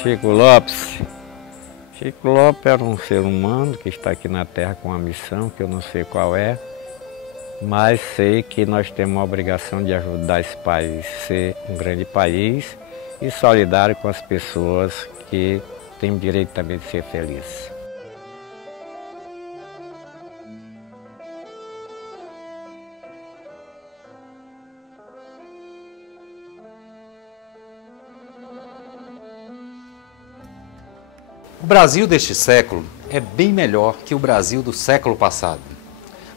Chico Lopes. Chico Lopes era um ser humano que está aqui na Terra com uma missão, que eu não sei qual é, mas sei que nós temos a obrigação de ajudar esse país a ser um grande país e solidário com as pessoas que têm o direito também de ser felizes. O Brasil deste século é bem melhor que o Brasil do século passado.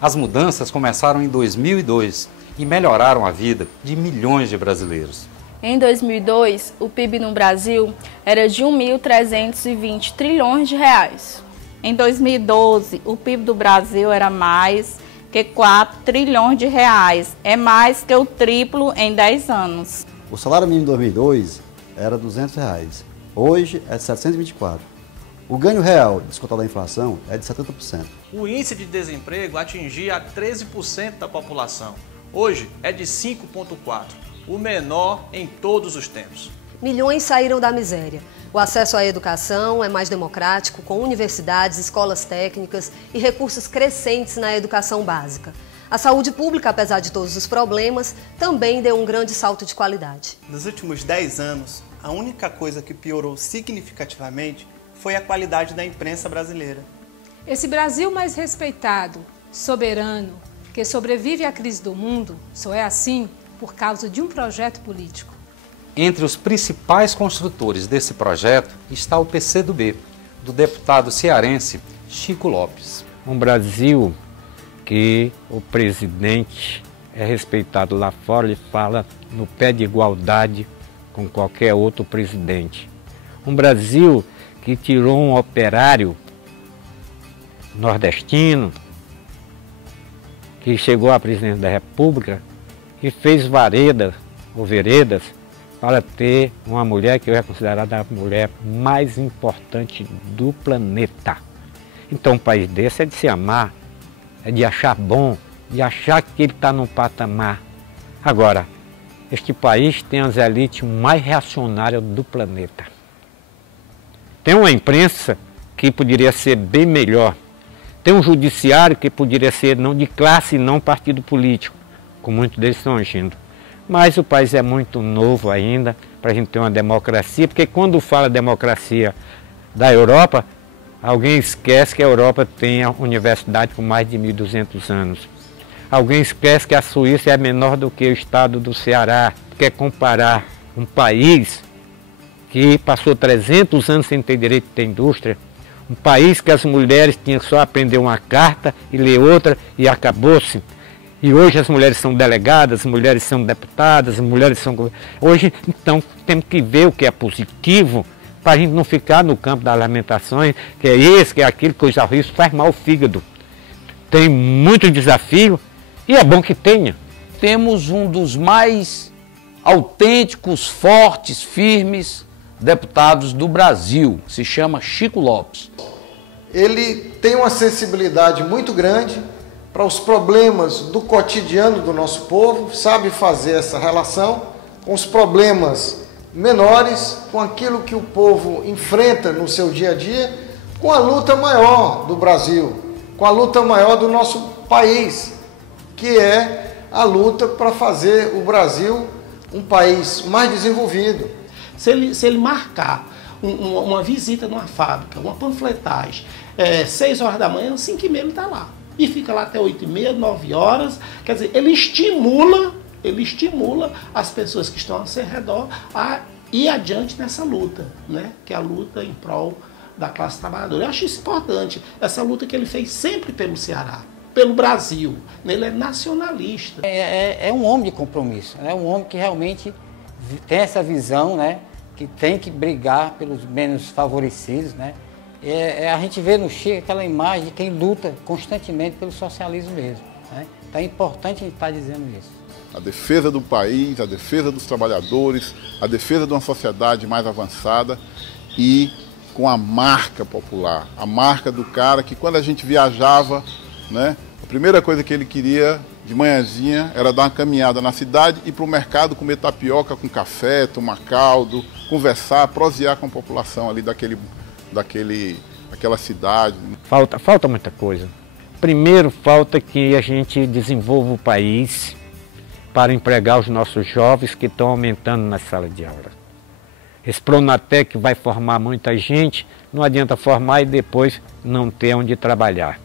As mudanças começaram em 2002 e melhoraram a vida de milhões de brasileiros. Em 2002, o PIB no Brasil era de 1.320 trilhões de reais. Em 2012, o PIB do Brasil era mais que 4 trilhões de reais. É mais que o triplo em 10 anos. O salário mínimo em 2002 era R$ 200. Hoje é de 724. O ganho real, descontado da inflação, é de 70%. O índice de desemprego atingia 13% da população. Hoje é de 5,4%, o menor em todos os tempos. Milhões saíram da miséria. O acesso à educação é mais democrático, com universidades, escolas técnicas e recursos crescentes na educação básica. A saúde pública, apesar de todos os problemas, também deu um grande salto de qualidade. Nos últimos 10 anos, a única coisa que piorou significativamente foi a qualidade da imprensa brasileira. Esse Brasil mais respeitado, soberano, que sobrevive à crise do mundo, só é assim por causa de um projeto político. Entre os principais construtores desse projeto está o PCdoB, do deputado cearense Chico Lopes. Um Brasil que o presidente é respeitado lá fora, ele fala no pé de igualdade com qualquer outro presidente. Um Brasil que tirou um operário nordestino, que chegou à presidência da República e fez veredas para ter uma mulher que é considerada a mulher mais importante do planeta. Então um país desse é de se amar, é de achar bom, de achar que ele está num patamar. Agora, este país tem as elites mais reacionárias do planeta. Tem uma imprensa que poderia ser bem melhor. Tem um judiciário que poderia ser não de classe e não partido político, como muitos deles estão agindo. Mas o país é muito novo ainda para a gente ter uma democracia, porque quando fala democracia da Europa, alguém esquece que a Europa tem a universidade com mais de 1.200 anos. Alguém esquece que a Suíça é menor do que o estado do Ceará. Quer comparar um país que passou 300 anos sem ter direito de ter indústria, um país que as mulheres tinham só aprender uma carta e ler outra e acabou-se. E hoje as mulheres são delegadas, as mulheres são deputadas, as mulheres são... Hoje, então, temos que ver o que é positivo para a gente não ficar no campo das lamentações, que é esse, que é aquilo, que já isso faz mal ao fígado. Tem muito desafio e é bom que tenha. Temos um dos mais autênticos, fortes, firmes deputados do Brasil, se chama Chico Lopes. Ele tem uma sensibilidade muito grande para os problemas do cotidiano do nosso povo, sabe fazer essa relação com os problemas menores, com aquilo que o povo enfrenta no seu dia a dia, com a luta maior do Brasil, com a luta maior do nosso país, que é a luta para fazer o Brasil um país mais desenvolvido. Se ele marcar uma visita numa fábrica, uma panfletagem, 6 horas da manhã, 5h30 ele está lá. E fica lá até 8h30, 9 horas. Quer dizer, ele estimula as pessoas que estão ao seu redor a ir adiante nessa luta, né? Que é a luta em prol da classe trabalhadora. Eu acho isso importante, essa luta que ele fez sempre pelo Ceará, pelo Brasil. Ele é nacionalista. É um homem de compromisso, é um homem que realmente tem essa visão, né? Que tem que brigar pelos menos favorecidos, né? A gente vê no Chico aquela imagem de quem luta constantemente pelo socialismo mesmo, né? Então é importante a gente estar dizendo isso. A defesa do país, a defesa dos trabalhadores, a defesa de uma sociedade mais avançada e com a marca popular, a marca do cara que quando a gente viajava, né, a primeira coisa que ele queria de manhãzinha era dar uma caminhada na cidade, ir para o mercado comer tapioca com café, tomar caldo, conversar, prosear com a população ali daquela cidade. Falta muita coisa. Primeiro, falta que a gente desenvolva o país para empregar os nossos jovens que estão aumentando na sala de aula. Esse Pronatec vai formar muita gente, não adianta formar e depois não ter onde trabalhar.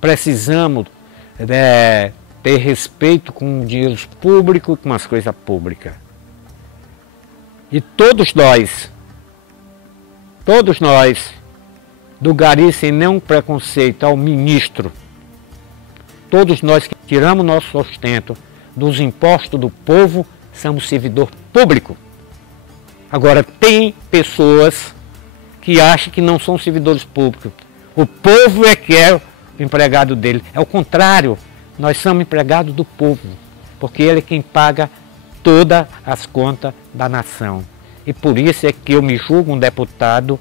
Precisamos ter respeito com o dinheiro público, com as coisas públicas. E todos nós, do Gari, sem nenhum preconceito ao ministro, todos nós que tiramos nosso sustento dos impostos do povo, somos servidor público. Agora, tem pessoas que acham que não são servidores públicos. O povo é que é o empregado dele. É o contrário, nós somos empregados do povo, porque ele é quem paga todas as contas da nação. E por isso é que eu me julgo um deputado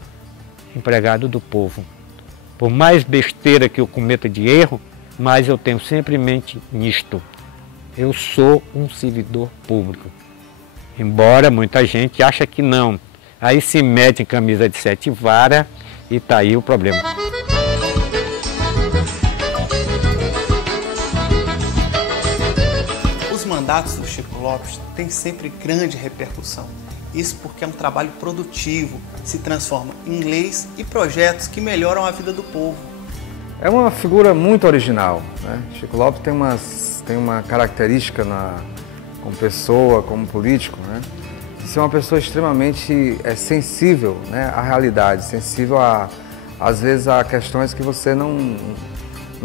empregado do povo. Por mais besteira que eu cometa de erro, mas eu tenho sempre em mente nisto. Eu sou um servidor público. Embora muita gente acha que não. Aí se mete em camisa de 7 varas e está aí o problema. Os mandatos do Chico Lopes têm sempre grande repercussão. Isso porque é um trabalho produtivo, se transforma em leis e projetos que melhoram a vida do povo. É uma figura muito original, né? Chico Lopes tem uma característica como pessoa, como político, né? De ser uma pessoa extremamente sensível, né, à realidade, sensível às vezes a questões que você não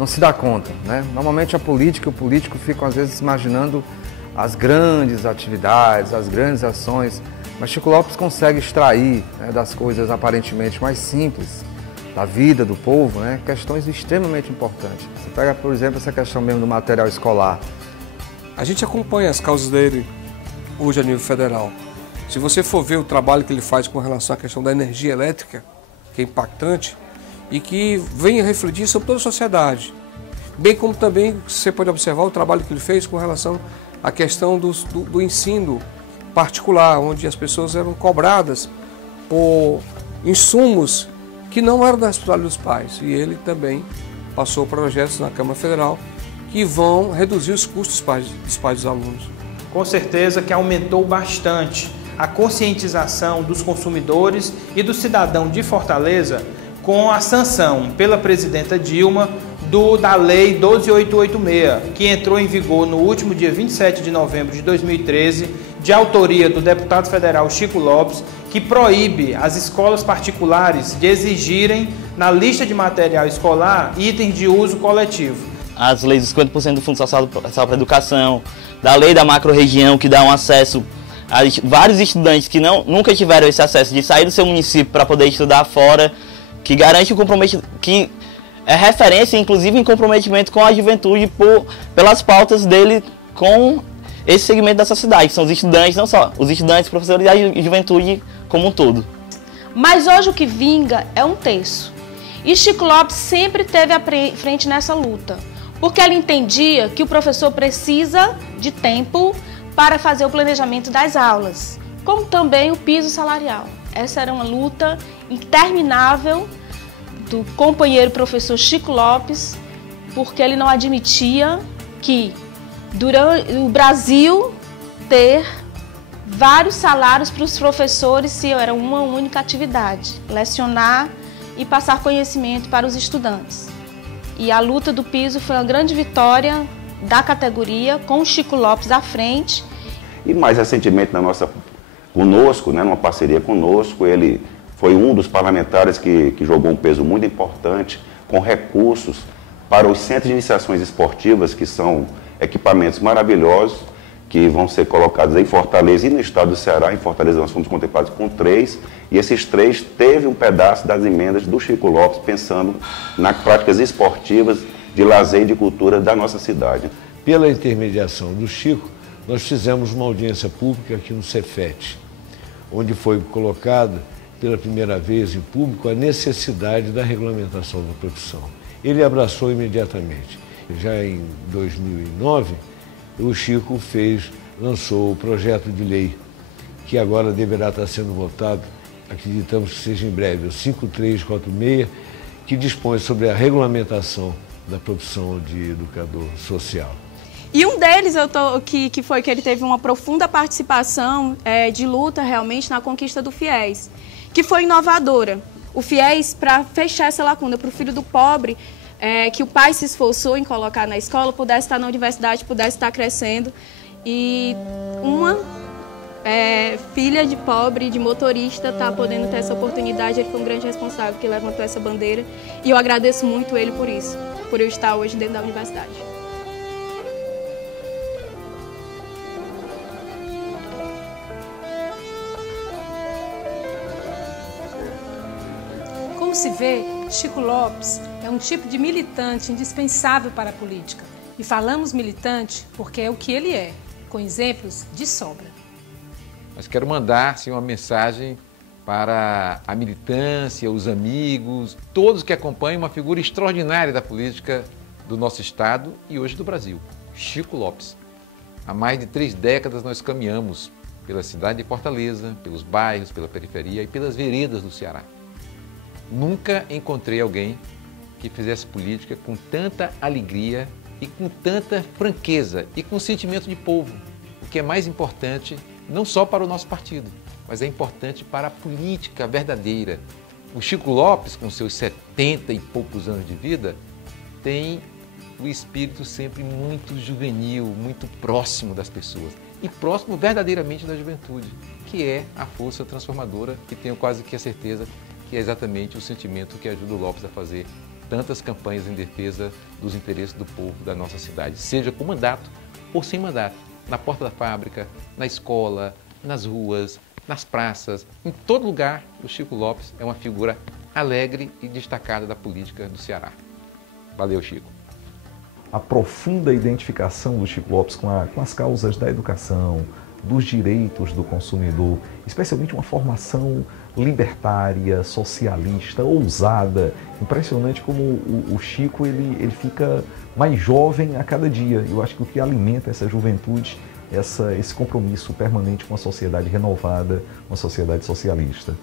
se dá conta, né? Normalmente a política e o político ficam às vezes imaginando as grandes atividades, as grandes ações, mas Chico Lopes consegue extrair, né, das coisas aparentemente mais simples da vida do povo, né, questões extremamente importantes. Você pega, por exemplo, essa questão mesmo do material escolar. A gente acompanha as causas dele hoje a nível federal. Se você for ver o trabalho que ele faz com relação à questão da energia elétrica, que é impactante, e que vem refletir sobre toda a sociedade. Bem como também você pode observar o trabalho que ele fez com relação à questão do ensino particular, onde as pessoas eram cobradas por insumos que não eram da responsabilidade dos pais. E ele também passou projetos na Câmara Federal que vão reduzir os custos dos pais dos alunos. Com certeza que aumentou bastante a conscientização dos consumidores e do cidadão de Fortaleza com a sanção pela presidenta Dilma da Lei 12.886, que entrou em vigor no último dia 27 de novembro de 2013, de autoria do deputado federal Chico Lopes, que proíbe as escolas particulares de exigirem na lista de material escolar itens de uso coletivo. As leis dos 50% do Fundo Social para a Educação, da lei da macro-região, que dá um acesso a vários estudantes que nunca tiveram esse acesso de sair do seu município para poder estudar fora, que garante o comprometimento, que é referência inclusive em comprometimento com a juventude pelas pautas dele com esse segmento da sociedade, que são os estudantes, não só os estudantes, professores e a juventude como um todo. Mas hoje o que vinga é um terço. E Chico Lopes sempre esteve à frente nessa luta, porque ele entendia que o professor precisa de tempo para fazer o planejamento das aulas, como também o piso salarial. Essa era uma luta interminável do companheiro professor Chico Lopes, porque ele não admitia que durante o Brasil ter vários salários para os professores se era uma única atividade, lecionar e passar conhecimento para os estudantes. E a luta do piso foi uma grande vitória da categoria, com o Chico Lopes à frente. E mais recentemente, conosco, numa parceria conosco, ele foi um dos parlamentares que jogou um peso muito importante com recursos para os centros de iniciações esportivas, que são equipamentos maravilhosos, que vão ser colocados em Fortaleza e no estado do Ceará. Em Fortaleza nós fomos contemplados com 3, e esses 3 teve um pedaço das emendas do Chico Lopes, pensando nas práticas esportivas de lazer e de cultura da nossa cidade. Pela intermediação do Chico, nós fizemos uma audiência pública aqui no Cefet, onde foi colocada pela primeira vez em público a necessidade da regulamentação da profissão. Ele abraçou imediatamente. Já em 2009, o Chico lançou o projeto de lei, que agora deverá estar sendo votado, acreditamos que seja em breve, o 5346, que dispõe sobre a regulamentação da profissão de educador social. E um deles que foi que ele teve uma profunda participação de luta realmente na conquista do FIES, que foi inovadora. O FIES, para fechar essa lacuna para o filho do pobre, que o pai se esforçou em colocar na escola, pudesse estar na universidade, pudesse estar crescendo. E uma filha de pobre, de motorista, está podendo ter essa oportunidade. Ele foi um grande responsável que levantou essa bandeira. E eu agradeço muito ele por isso, por eu estar hoje dentro da universidade. Como se vê, Chico Lopes é um tipo de militante indispensável para a política. E falamos militante porque é o que ele é, com exemplos de sobra. Mas quero mandar uma mensagem para a militância, os amigos, todos que acompanham uma figura extraordinária da política do nosso estado e hoje do Brasil, Chico Lopes. Há mais de 3 décadas nós caminhamos pela cidade de Fortaleza, pelos bairros, pela periferia e pelas veredas do Ceará. Nunca encontrei alguém que fizesse política com tanta alegria e com tanta franqueza e com sentimento de povo, o que é mais importante não só para o nosso partido, mas é importante para a política verdadeira. O Chico Lopes, com seus 70 e poucos anos de vida, tem o espírito sempre muito juvenil, muito próximo das pessoas e próximo verdadeiramente da juventude, que é a força transformadora e tenho quase que a certeza que é exatamente o sentimento que ajuda o Lopes a fazer tantas campanhas em defesa dos interesses do povo da nossa cidade, seja com mandato ou sem mandato, na porta da fábrica, na escola, nas ruas, nas praças, em todo lugar. O Chico Lopes é uma figura alegre e destacada da política do Ceará. Valeu, Chico. A profunda identificação do Chico Lopes com as causas da educação, dos direitos do consumidor, especialmente uma formação libertária, socialista, ousada. Impressionante como o Chico ele fica mais jovem a cada dia. Eu acho que o que alimenta essa juventude é esse compromisso permanente com a sociedade renovada, uma sociedade socialista.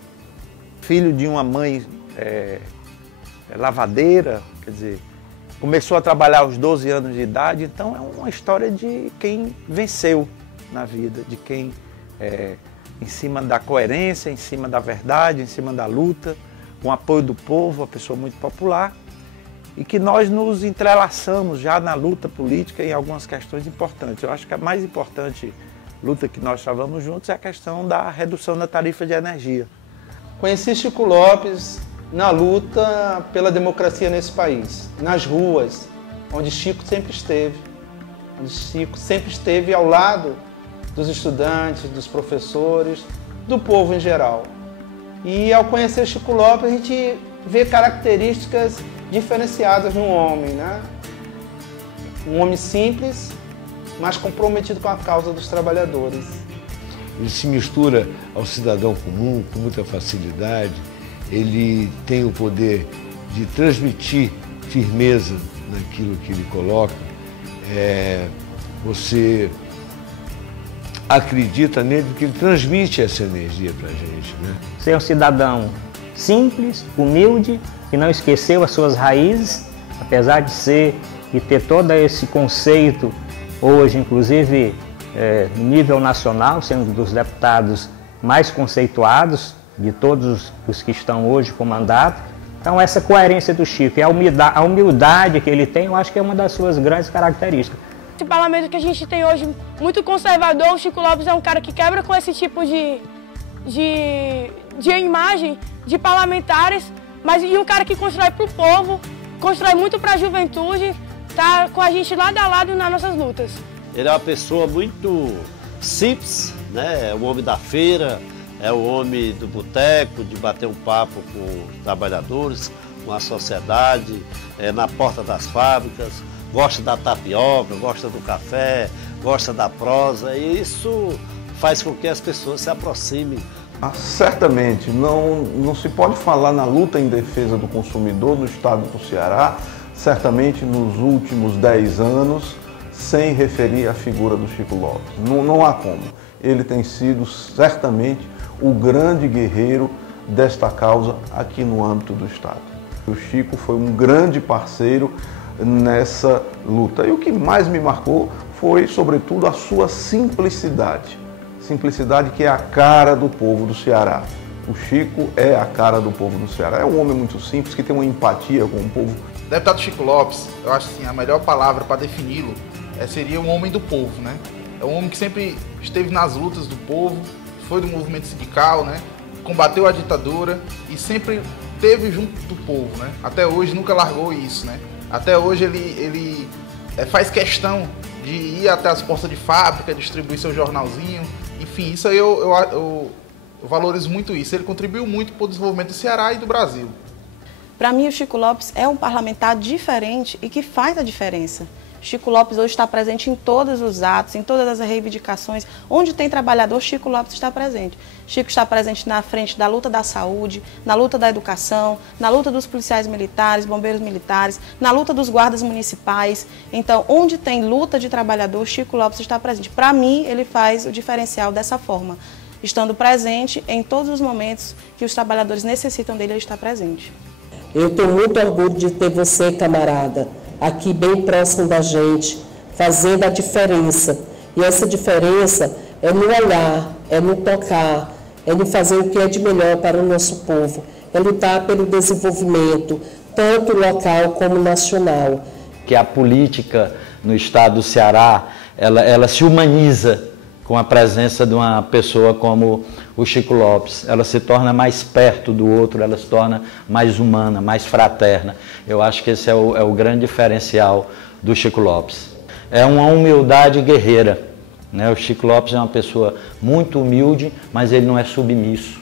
Filho de uma mãe lavadeira, quer dizer, começou a trabalhar aos 12 anos de idade, então é uma história de quem venceu na vida, de quem, em cima da coerência, em cima da verdade, em cima da luta, com o apoio do povo, uma pessoa muito popular, e que nós nos entrelaçamos já na luta política em algumas questões importantes. Eu acho que a mais importante luta que nós travamos juntos é a questão da redução da tarifa de energia. Conheci Chico Lopes na luta pela democracia nesse país, nas ruas, onde Chico sempre esteve. Onde Chico sempre esteve ao lado dos estudantes, dos professores, do povo em geral. E ao conhecer Chico Lopes, a gente vê características diferenciadas no homem, né? Um homem simples, mas comprometido com a causa dos trabalhadores. Ele se mistura ao cidadão comum com muita facilidade, ele tem o poder de transmitir firmeza naquilo que ele coloca. Você acredita nele porque ele transmite essa energia para a gente, né? Ser um cidadão simples, humilde, que não esqueceu as suas raízes, apesar de ser e ter todo esse conceito hoje, inclusive no nível nacional, sendo um dos deputados mais conceituados de todos os que estão hoje com mandato. Então essa coerência do Chico e a humildade que ele tem, eu acho que é uma das suas grandes características. Esse parlamento que a gente tem hoje, muito conservador, o Chico Lopes é um cara que quebra com esse tipo de imagem de parlamentares, mas e um cara que constrói para o povo, constrói muito para a juventude, tá com a gente lado a lado nas nossas lutas. Ele é uma pessoa muito simples, né? É o homem da feira, é o homem do boteco, de bater um papo com os trabalhadores, com a sociedade, na porta das fábricas. Gosta da tapioca, gosta do café, gosta da prosa, e isso faz com que as pessoas se aproximem. Certamente, não se pode falar na luta em defesa do consumidor no estado do Ceará certamente nos últimos 10 anos, sem referir a figura do Chico Lopes. Não há como. Ele tem sido certamente o grande guerreiro desta causa aqui no âmbito do Estado. O Chico foi um grande parceiro nessa luta. E o que mais me marcou foi, sobretudo, a sua simplicidade. Simplicidade que é a cara do povo do Ceará. O Chico é a cara do povo do Ceará. É um homem muito simples, que tem uma empatia com o povo. O deputado Chico Lopes, eu acho assim, a melhor palavra para defini-lo seria um homem do povo, né? É um homem que sempre esteve nas lutas do povo, foi do movimento sindical, né? Combateu a ditadura e sempre esteve junto do povo, né? Até hoje nunca largou isso, né? Até hoje ele faz questão de ir até as portas de fábrica, distribuir seu jornalzinho, enfim, isso aí eu valorizo muito isso. Ele contribuiu muito para o desenvolvimento do Ceará e do Brasil. Para mim, o Chico Lopes é um parlamentar diferente e que faz a diferença. Chico Lopes hoje está presente em todos os atos, em todas as reivindicações. Onde tem trabalhador, Chico Lopes está presente. Chico está presente na frente da luta da saúde, na luta da educação, na luta dos policiais militares, bombeiros militares, na luta dos guardas municipais. Então, onde tem luta de trabalhador, Chico Lopes está presente. Para mim, ele faz o diferencial dessa forma. Estando presente em todos os momentos que os trabalhadores necessitam dele, ele está presente. Eu tenho muito orgulho de ter você, camarada, aqui bem próximo da gente, fazendo a diferença. E essa diferença é no olhar, é no tocar, é no fazer o que é de melhor para o nosso povo, é lutar pelo desenvolvimento, tanto local como nacional. Que a política no estado do Ceará, ela se humaniza com a presença de uma pessoa como o Chico Lopes. Ela se torna mais perto do outro, ela se torna mais humana, mais fraterna. Eu acho que esse é o grande diferencial do Chico Lopes. É uma humildade guerreira, né? O Chico Lopes é uma pessoa muito humilde, mas ele não é submisso,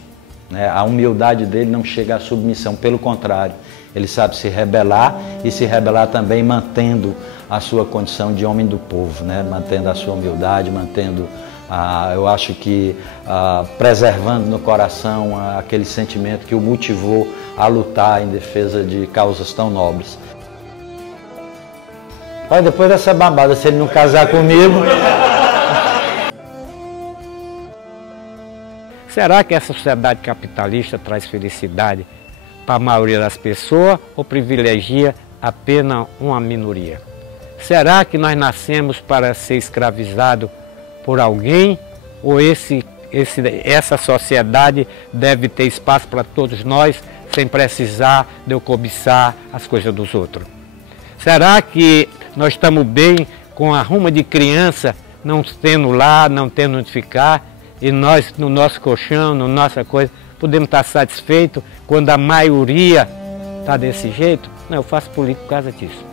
né? A humildade dele não chega à submissão, pelo contrário. Ele sabe se rebelar e se rebelar também mantendo a sua condição de homem do povo, né? Mantendo a sua humildade, mantendo... eu acho que preservando no coração aquele sentimento que o motivou a lutar em defesa de causas tão nobres. Olha, depois dessa babada, se ele não casar comigo... Será que essa sociedade capitalista traz felicidade para a maioria das pessoas ou privilegia apenas uma minoria? Será que nós nascemos para ser escravizados por alguém, ou essa sociedade deve ter espaço para todos nós, sem precisar de eu cobiçar as coisas dos outros? Será que nós estamos bem com a ruma de criança, não tendo lá, não tendo onde ficar, e nós, no nosso colchão, na nossa coisa, podemos estar satisfeitos quando a maioria está desse jeito? Não, eu faço política por causa disso.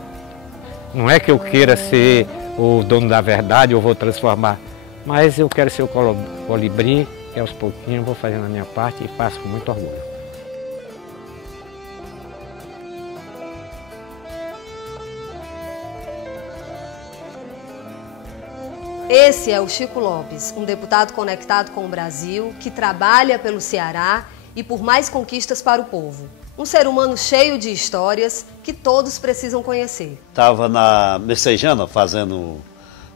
Não é que eu queira ser o dono da verdade, eu vou transformar. Mas eu quero ser o colibri, e aos pouquinhos vou fazendo a minha parte e faço com muito orgulho. Esse é o Chico Lopes, um deputado conectado com o Brasil, que trabalha pelo Ceará e por mais conquistas para o povo. Um ser humano cheio de histórias que todos precisam conhecer. Estava na Messejana fazendo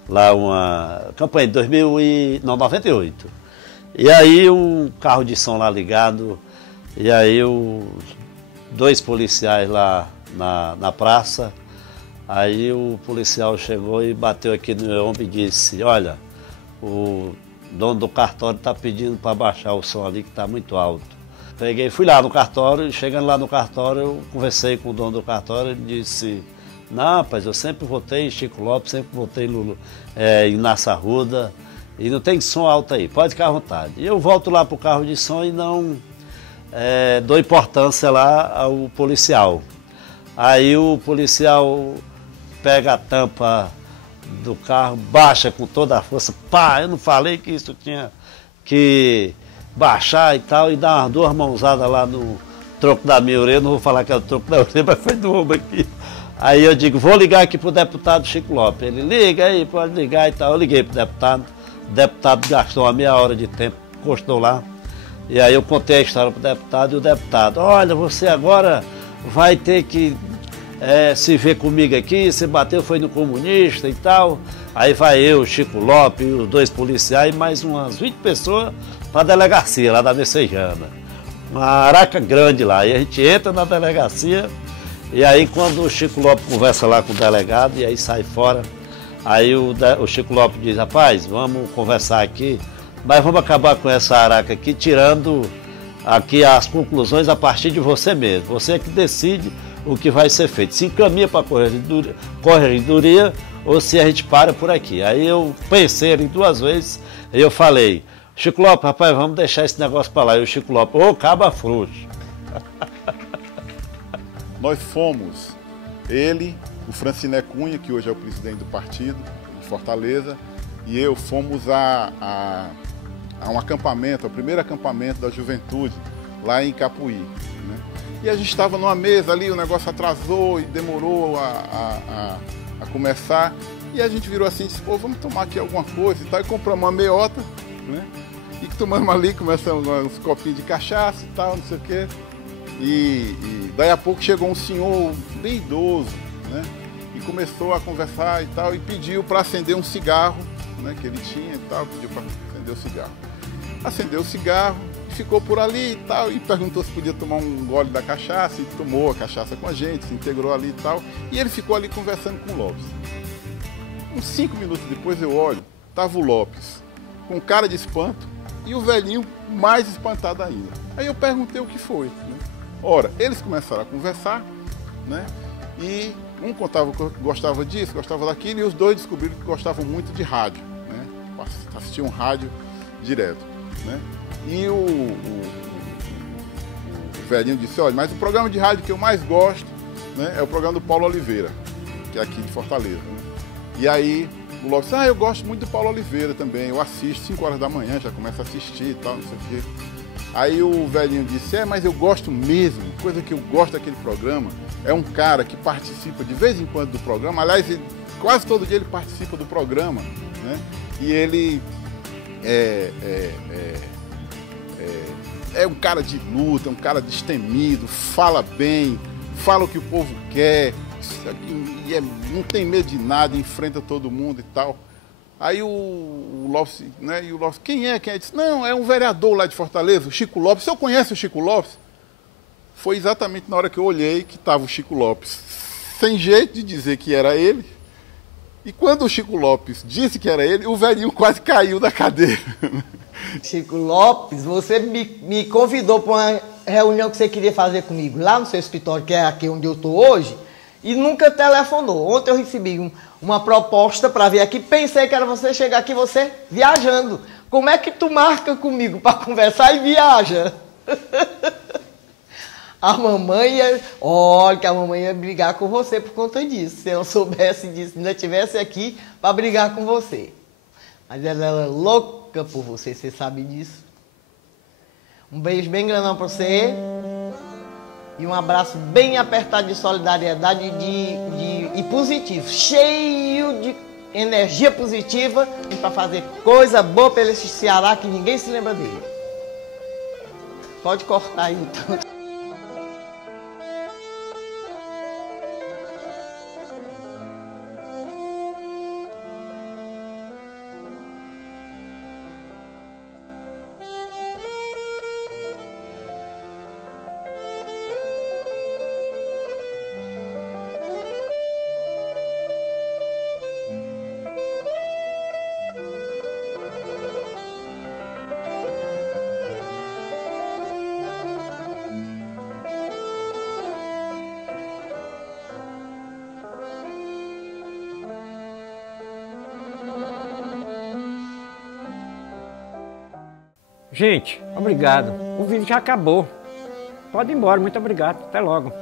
lá uma campanha de 98. E aí um carro de som lá ligado, e aí dois policiais lá na praça, aí o policial chegou e bateu aqui no meu ombro e disse: olha, o dono do cartório está pedindo para baixar o som ali que está muito alto. Peguei, fui lá no cartório, e chegando lá no cartório, eu conversei com o dono do cartório, ele disse: não, rapaz, eu sempre votei em Chico Lopes, sempre votei em Inácio Arruda, e não tem som alto aí, pode ficar à vontade. E eu volto lá para o carro de som e não dou importância lá ao policial. Aí o policial pega a tampa do carro, baixa com toda a força, pá, eu não falei que isso tinha que baixar e tal, e dá umas duas mãozadas lá no troco da minha orelha, não vou falar que é o troco da orelha, mas foi do ombro aqui. Aí eu digo: vou ligar aqui pro deputado Chico Lopes. Ele: liga aí, pode ligar e tal. Eu liguei pro deputado, o deputado gastou uma meia hora de tempo, encostou lá. E aí eu contei a história pro deputado, e o deputado: olha, você agora vai ter que se vê comigo aqui, você bateu, foi no comunista e tal. Aí vai eu, Chico Lopes, os 2 policiais, mais umas 20 pessoas para a delegacia lá da Messejana. Uma araca grande lá. E a gente entra na delegacia, e aí quando o Chico Lopes conversa lá com o delegado, e aí sai fora, aí o Chico Lopes diz, rapaz, vamos conversar aqui, mas vamos acabar com essa araca aqui, tirando aqui as conclusões a partir de você mesmo. Você é que decide o que vai ser feito. Se encaminha para a corregedoria ou se a gente para por aqui. Aí eu pensei ali 2 vezes e eu falei, Chico Lopes, rapaz, vamos deixar esse negócio para lá. E o Chico Lopes, ô, caba frouxo. Nós fomos, ele, o Franciné Cunha, que hoje é o presidente do partido, de Fortaleza, e eu fomos a um acampamento, o primeiro acampamento da juventude, lá em Capuí. Né? E a gente estava numa mesa ali, o negócio atrasou e demorou a começar. E a gente virou assim e disse, pô, vamos tomar aqui alguma coisa e tal. E compramos uma meiota, né? E tomamos ali, começamos uns copinhos de cachaça e tal, não sei o quê. E daí a pouco chegou um senhor bem idoso, né? E começou a conversar e tal, e pediu para acender um cigarro, né, que ele tinha e tal, pediu para acender o cigarro. Acendeu o cigarro, ficou por ali e tal, e perguntou se podia tomar um gole da cachaça, e tomou a cachaça com a gente, se integrou ali e tal, e ele ficou ali conversando com o Lopes. Uns 5 minutos depois eu olho, tava o Lopes com cara de espanto e o velhinho mais espantado ainda. Aí eu perguntei o que foi, né? Ora, eles começaram a conversar, né? E um contava que gostava disso, gostava daquilo, e os 2 descobriram que gostavam muito de rádio, né? Assistiam rádio direto, né? E o velhinho disse, olha, mas o programa de rádio que eu mais gosto, né, é o programa do Paulo Oliveira, que é aqui de Fortaleza, né? E aí o Lopes disse, eu gosto muito do Paulo Oliveira também, eu assisto 5 horas da manhã, já começo a assistir e tal, não sei o quê. Aí o velhinho disse, mas eu gosto mesmo, coisa que eu gosto daquele programa, é um cara que participa de vez em quando do programa, aliás, quase todo dia ele participa do programa, né? E ele é um cara de luta, um cara destemido, fala bem, fala o que o povo quer, e não tem medo de nada, enfrenta todo mundo e tal. Aí o Lopes, né, e o Lopes, quem é? Disse, não, é um vereador lá de Fortaleza, o Chico Lopes. O senhor conhece o Chico Lopes? Foi exatamente na hora que eu olhei que estava o Chico Lopes, sem jeito de dizer que era ele. E quando o Chico Lopes disse que era ele, o velhinho quase caiu da cadeira. Chico Lopes, você me convidou para uma reunião que você queria fazer comigo lá no seu escritório, que é aqui onde eu estou hoje, e nunca telefonou. Ontem eu recebi uma proposta para vir aqui, pensei que era você chegar aqui, você viajando. Como é que tu marca comigo para conversar e viaja? A mamãe olha que a mamãe ia brigar com você por conta disso. Se ela soubesse disso, ainda estivesse aqui para brigar com você. Mas ela era louca por você, você sabe disso. Um beijo bem grandão para você. E um abraço bem apertado de solidariedade e positivo. Cheio de energia positiva para fazer coisa boa pelo Ceará que ninguém se lembra dele. Pode cortar aí então. Gente, obrigado. O vídeo já acabou. Pode ir embora, muito obrigado. Até logo.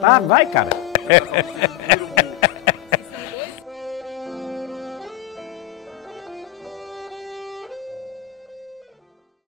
Tá, vai, cara.